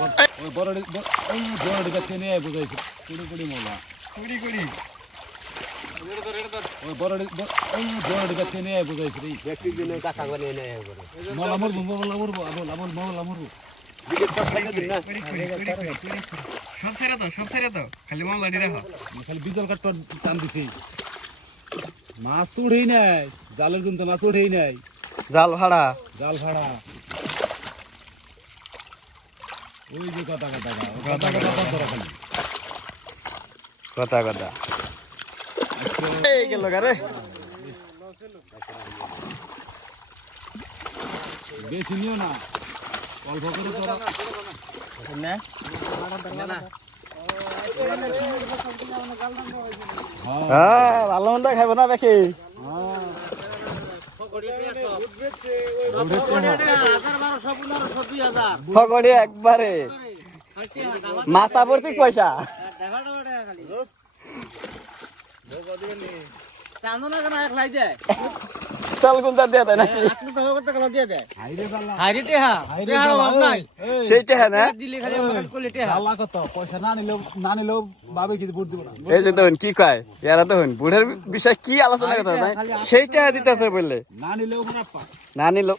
মাছ তো উঠেই নাই জালের জন্য মাছ উঠেই নাই জাল ভাড়া জাল ভাড়া কথা কথা বেশি নিও না অল্প করে ভালো মন্দ খাইব না দেখি সকলে একবারে মাথা ভর্তি পয়সা কি বুড়ের বিষয় কি আলোচনা সেই টাকা দিতে বললে নানি লোক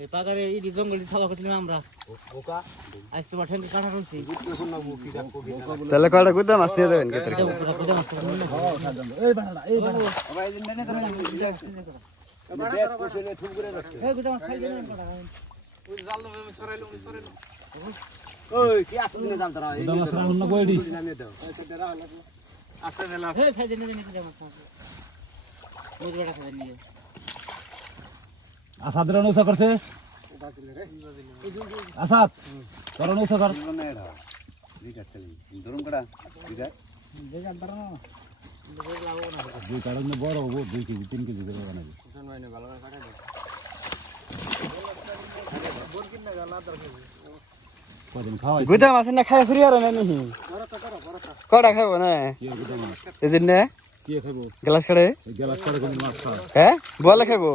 ए पागरे इ निजंगली थाला कतिना आमरा ओका आइस्तो पठेन काठा रुसी तले काडा कुदा माछिया देबेन केतर के ओ सा जंग ए बाना ए बा अब ए दिन नै तरै आमा बाना ए दस राउन न गोइडी एसे रहला आसेला असाधारण उसे करते असाध करण उसे कर दुई चार बड़ हो दुई केजी तीन केजी गरेर बनाइदियो गुदा मासे ना खाए फ्री आ रहा नहीं ही कोड़ा खाए बना है इसने क्या खाए वो गलास खड़े गलास खड़े को मास्टर है बोला खाए वो